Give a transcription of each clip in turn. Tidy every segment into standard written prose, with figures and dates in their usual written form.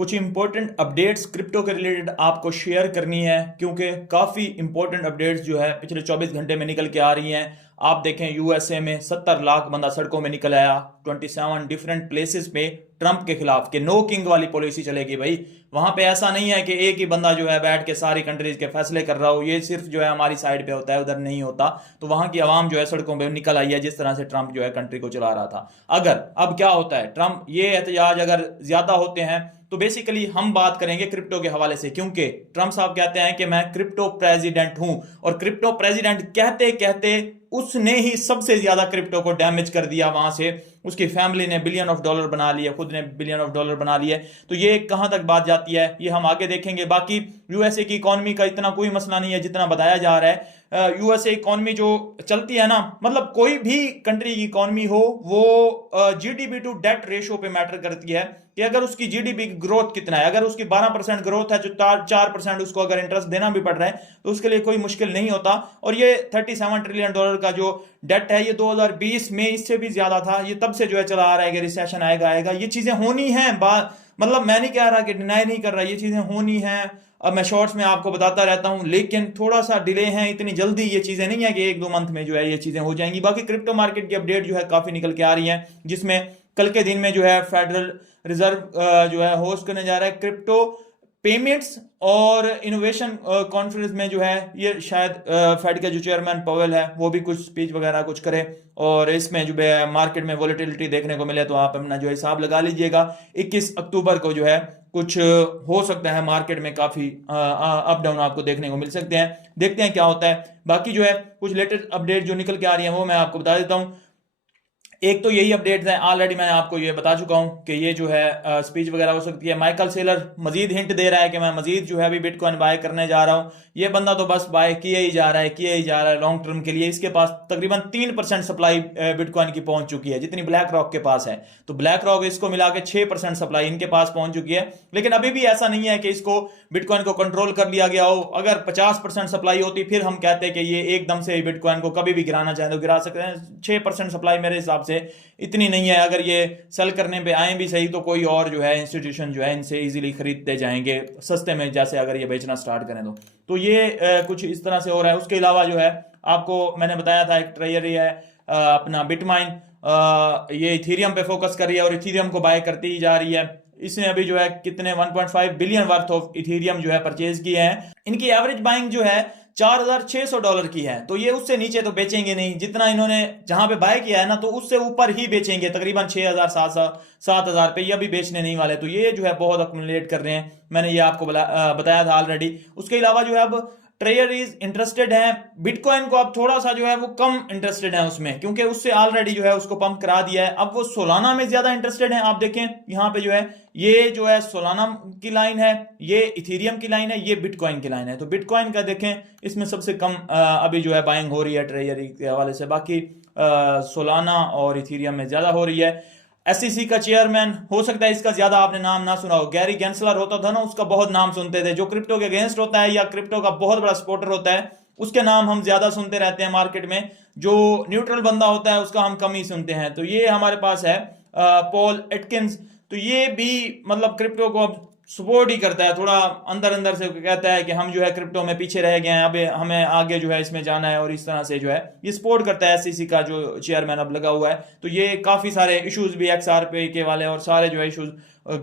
कुछ important updates crypto के related आपको शेयर करनी है, क्योंकि काफ़ी इंपॉर्टेंट अपडेट्स जो है पिछले 24 घंटे में निकल के आ रही हैं। आप देखें यूएसए में 70 लाख बंदा सड़कों में निकल आया 27 डिफरेंट प्लेसेस पे ट्रंप के खिलाफ कि नो किंग वाली पॉलिसी चलेगी। भाई वहां पे ऐसा नहीं है कि एक ही बंदा जो है बैठ के सारी कंट्रीज के फैसले कर रहा हो, ये सिर्फ जो है हमारी साइड पे होता है, उधर नहीं होता। तो वहां की आवाम जो है सड़कों पे निकल आई है जिस तरह से ट्रंप जो है कंट्री को चला रहा था। अगर अब क्या होता है, ट्रंप ये एहतजाज अगर ज्यादा होते हैं तो बेसिकली हम बात करेंगे क्रिप्टो के हवाले से, क्योंकि ट्रंप साहब कहते हैं कि मैं क्रिप्टो प्रेसिडेंट हूं, और क्रिप्टो प्रेसिडेंट कहते कहते उसने ही सबसे ज्यादा क्रिप्टो को डैमेज कर दिया। वहां से उसकी फैमिली ने बिलियन ऑफ डॉलर बना लिए, खुद ने बिलियन ऑफ डॉलर बना लिए। तो ये कहां तक बात जाती है ये हम आगे देखेंगे। बाकी यूएसए की इकोनॉमी का इतना कोई मसला नहीं है जितना बताया जा रहा है। यूएसए इकोनॉमी जो चलती है ना, मतलब कोई भी कंट्री की इकोनॉमी हो वो जीडीपी टू डेट रेशियो पे मैटर करती है कि अगर उसकी जीडीपी की ग्रोथ कितना है। अगर उसकी 12% ग्रोथ है, जो 4% उसको अगर इंटरेस्ट देना भी पड़ रहा है तो उसके लिए कोई मुश्किल नहीं होता। और ये 37 ट्रिलियन डॉलर का जो डेट है ये 2020 में इससे भी ज्यादा था। ये तब से जो है चला आ रहा है कि रिसेशन आएगा आएगा, ये चीजें होनी है। मतलब मैं नहीं कह रहा कि डिनाई नहीं कर रहा, ये चीजें होनी है। अब मैं शॉर्ट्स में आपको बताता रहता हूं, लेकिन थोड़ा सा डिले है, इतनी जल्दी ये चीजें नहीं है कि 1-2 मंथ में जो है ये चीजें हो जाएंगी। बाकी क्रिप्टो मार्केट की अपडेट जो है काफी निकल के आ रही है, जिसमें कल के दिन में जो है फेडरल रिजर्व जो है होस्ट करने जा रहा है क्रिप्टो पेमेंट्स और इनोवेशन कॉन्फ्रेंस में जो है ये शायद फेड के जो चेयरमैन पवेल है वो भी कुछ स्पीच वगैरह कुछ करे, और इसमें जो है मार्केट में वोलेटिलिटी देखने को मिले तो आप अपना जो हिसाब लगा लीजिएगा। 21 अक्टूबर को जो है कुछ हो सकता है, मार्केट में काफी अप डाउन आपको देखने को मिल सकते हैं। देखते हैं क्या होता है। बाकी जो है कुछ लेटेस्ट अपडेट जो निकल के आ रही है वो मैं आपको बता देता हूँ। एक तो यही अपडेट्स है, ऑलरेडी मैं आपको ये बता चुका हूं कि ये जो है स्पीच वगैरह हो सकती है। माइकल सेलर मजीद हिंट दे रहा है कि मैं मजीद जो है अभी बिटकॉइन बाय करने जा रहा हूं। ये बंदा तो बस बाय किए ही जा रहा है, किए ही जा रहा है लॉन्ग टर्म के लिए। इसके पास तकरीबन 3% सप्लाई बिटकॉइन की पहुंच चुकी है जितनी ब्लैक रॉक के पास है। तो ब्लैक रॉक इसको मिला के 6% सप्लाई इनके पास पहुंच चुकी है। लेकिन अभी भी ऐसा नहीं है कि इसको बिटकॉइन को कंट्रोल कर लिया गया हो। अगर 50% सप्लाई होती फिर हम कहते हैं कि ये एकदम से बिटकॉइन को कभी भी गिराना चाहे तो गिरा सकते हैं। 6% सप्लाई मेरे हिसाब से इतनी नहीं है। अगर ये सेल करने पे आए भी सही तो कोई और जो है इंस्टीट्यूशन जो है इनसे इजीली खरीदते जाएंगे सस्ते में, जैसे अगर ये बेचना स्टार्ट करें तो ये कुछ इस तरह से हो रहा है। उसके अलावा जो है आपको मैंने बताया था एक ट्रेजरी है अपना बिटमाइन, ये इथीरियम पे फोकस कर रही है और इथीरियम को बाय करती ही जा रही है। इसने अभी जो है कितने 1.5 बिलियन वर्थ ऑफ इथीरियम जो है परचेज किए हैं। इनकी एवरेज बाइंग जो है $4,600 की है, तो ये उससे नीचे तो बेचेंगे नहीं। जितना इन्होंने जहां पे बाय किया है ना तो उससे ऊपर ही बेचेंगे, तकरीबन 6,000 7,000 पे। ये भी बेचने नहीं वाले। तो ये जो है बहुत अक्यूमुलेट कर रहे हैं, मैंने ये आपको बताया था ऑलरेडी। उसके अलावा जो है अब ट्रेजरीज इंटरेस्टेड हैं बिटकॉइन को, अब थोड़ा सा जो है वो कम इंटरेस्टेड है उसमें, क्योंकि उससे ऑलरेडी जो है उसको पंप करा दिया है। अब वो सोलाना में ज्यादा इंटरेस्टेड है। आप देखें यहाँ पे जो है ये जो है सोलाना की लाइन है, ये इथीरियम की लाइन है, ये बिटकॉइन की लाइन है। तो बिटकॉइन का देखें इसमें सबसे कम अभी जो है बाइंग हो रही है ट्रेजरी के हवाले से। बाकी सोलाना और इथीरियम में ज्यादा हो रही है। एसईसी का चेयरमैन हो सकता है इसका ज्यादा आपने नाम ना सुना हो, गैरी गेंसलर होता था ना, उसका बहुत नाम सुनते थे। जो क्रिप्टो के अगेंस्ट होता है या क्रिप्टो का बहुत बड़ा सपोर्टर होता है उसके नाम हम ज्यादा सुनते रहते हैं मार्केट में। जो न्यूट्रल बंदा होता है उसका हम कम ही सुनते हैं। तो ये हमारे पास है पॉल एटकिंस। तो ये भी मतलब क्रिप्टो को अब सपोर्ट ही करता है, थोड़ा अंदर अंदर से कहता है कि हम जो है क्रिप्टो में पीछे रह गए हैं, अब हमें आगे जो है इसमें जाना है, और इस तरह से जो है ये सपोर्ट करता है। एसईसी का जो चेयरमैन अब लगा हुआ है, तो ये काफी सारे इश्यूज भी एक्सआरपी के वाले और सारे जो है इश्यूज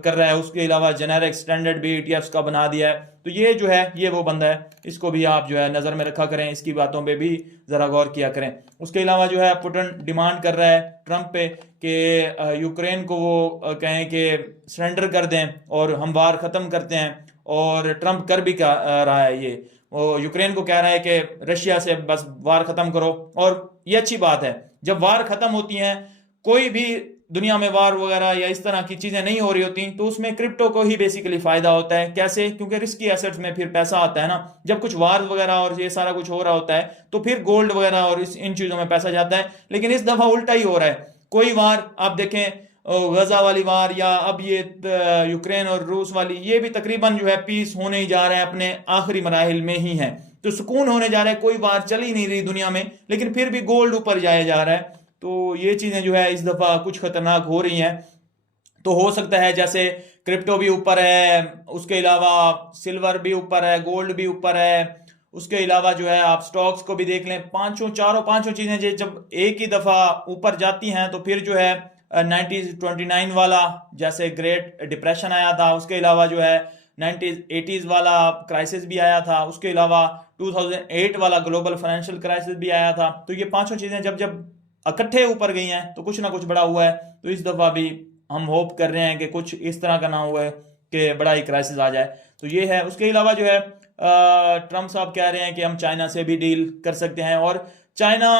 कर रहा है। उसके अलावा जेनेरिक स्टैंडर्ड भी ईटीएफ्स का बना दिया है। तो ये जो है ये वो बंदा है, इसको भी आप जो है नजर में रखा करें, इसकी बातों पे भी जरा गौर किया करें। उसके अलावा जो है पुतिन डिमांड कर रहा है ट्रंप पे कि यूक्रेन को वो कहें कि सरेंडर कर दें और हम वार खत्म करते हैं। और ट्रंप कर भी क्या रहा है, ये वो यूक्रेन को कह रहा है कि रशिया से बस वार खत्म करो। और ये अच्छी बात है, जब वार खत्म होती है, कोई भी दुनिया में वार वगैरह या इस तरह की चीजें नहीं हो रही होती, तो उसमें क्रिप्टो को ही बेसिकली फायदा होता है। कैसे? क्योंकि रिस्की एसेट्स में फिर पैसा आता है ना। जब कुछ वार वगैरह और ये सारा कुछ हो रहा होता है तो फिर गोल्ड वगैरह और इन चीजों में पैसा जाता है। लेकिन इस दफा उल्टा ही हो रहा है। कोई वार आप देखें, गजा वाली वार या अब ये यूक्रेन और रूस वाली, ये भी तकरीबन जो है पीस होने ही जा रहा है, अपने आखिरी मराहिल में ही है। तो सुकून होने जा रहा है, कोई वार चल ही नहीं रही दुनिया में, लेकिन फिर भी गोल्ड ऊपर जाया जा रहा है। तो ये चीजें जो है इस दफा कुछ खतरनाक हो रही हैं। तो हो सकता है जैसे क्रिप्टो भी ऊपर है, उसके अलावा सिल्वर भी ऊपर है, गोल्ड भी ऊपर है, उसके अलावा जो है आप स्टॉक्स को भी देख लें, पांचों चीजें जब एक ही दफा ऊपर जाती हैं तो फिर जो है 1929 वाला जैसे ग्रेट डिप्रेशन आया था, उसके अलावा जो है 1980s वाला क्राइसिस भी आया था, उसके अलावा 2008 वाला ग्लोबल फाइनेंशियल क्राइसिस भी आया था। तो ये पांचों चीजें जब जब इकट्ठे ऊपर गई हैं तो कुछ ना कुछ बड़ा हुआ है। तो इस दफा भी हम होप कर रहे हैं कि कुछ इस तरह का ना हुआ है कि बड़ा ही क्राइसिस आ जाए। तो ये है। उसके अलावा जो है ट्रम्प साहब कह रहे हैं कि हम चाइना से भी डील कर सकते हैं, और चाइना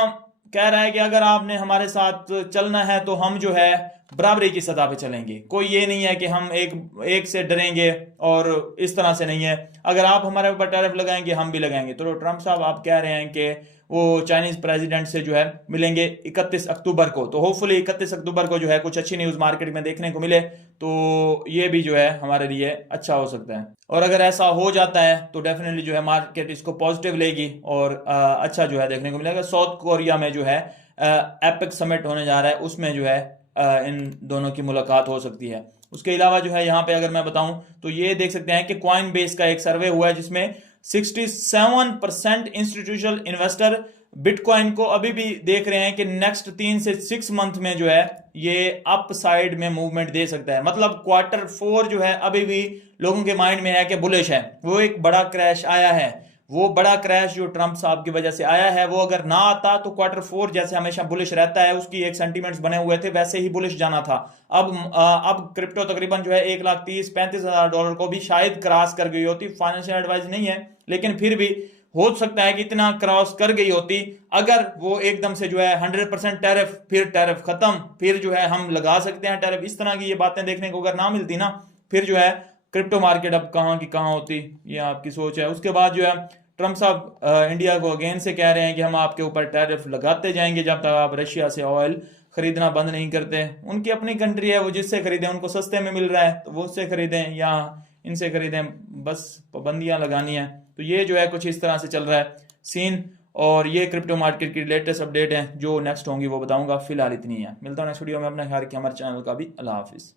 कह रहा है कि अगर आपने हमारे साथ चलना है तो हम जो है बराबरी की सतह पे चलेंगे। कोई ये नहीं है कि हम एक से डरेंगे, और इस तरह से नहीं है। अगर आप हमारे ऊपर टैरिफ लगाएंगे हम भी लगाएंगे। तो ट्रम्प साहब आप कह रहे हैं कि वो चाइनीज प्रेसिडेंट से जो है मिलेंगे 31 अक्टूबर को। तो होपफुली 31 अक्टूबर को जो है कुछ अच्छी न्यूज़ मार्केट में देखने को मिले, तो ये भी जो है हमारे लिए अच्छा हो सकता है। और अगर ऐसा हो जाता है तो डेफिनेटली जो है मार्केट इसको पॉजिटिव लेगी और अच्छा जो है देखने को मिलेगा। साउथ कोरिया में जो है एपिक समिट होने जा रहा है, उसमें जो है इन दोनों की मुलाकात हो सकती है। उसके अलावा जो है यहाँ पे अगर मैं बताऊं तो ये देख सकते हैं कि कॉइन बेस का एक सर्वे हुआ है जिसमें 67% इंस्टीट्यूशनल इन्वेस्टर बिटकॉइन को अभी भी देख रहे हैं कि नेक्स्ट 3 से 6 मंथ में जो है ये अप साइड में मूवमेंट दे सकता है। मतलब Q4 जो है अभी भी लोगों के माइंड में है कि बुलिश है। वो एक बड़ा क्रैश आया है, वो बड़ा क्रैश जो ट्रम्प साहब की वजह से आया है, वो अगर ना आता तो Q4 जैसे हमेशा बुलिश रहता है, उसकी एक सेंटीमेंट्स बने हुए थे, वैसे ही बुलिश जाना था। अब क्रिप्टो तकरीबन जो है 1,30,35,000 को भी शायद क्रॉस कर गई होती। फाइनेंशियल एडवाइस नहीं है, लेकिन फिर भी हो सकता है कि इतना क्रॉस कर गई होती अगर वो एकदम से जो है 100% टैरिफ, फिर टैरिफ खत्म, फिर जो है हम लगा सकते हैं टैरिफ। इस तरह की ये बातें देखने को अगर ना मिलती ना, फिर जो है क्रिप्टो मार्केट अब कहाँ की कहाँ होती। ये आपकी सोच है। उसके बाद जो है ट्रम्प साहब इंडिया को अगेन से कह रहे हैं कि हम आपके ऊपर टैरिफ लगाते जाएंगे जब तक आप रशिया से ऑयल खरीदना बंद नहीं करते। उनकी अपनी कंट्री है, वो जिससे खरीदें, उनको सस्ते में मिल रहा है तो वो उससे खरीदें या इनसे खरीदें, बस पाबंदियां लगानी है। तो ये जो है कुछ इस तरह से चल रहा है सीन। और ये क्रिप्टो मार्केट की लेटेस्ट अपडेट है, जो नेक्स्ट होंगी वो बताऊंगा। फिलहाल इतनी है, मिलता हूँ नेक्स्ट वीडियो में। अपना ख्याल रखिए, हमारे चैनल का भी। अल्लाह हाफिज़।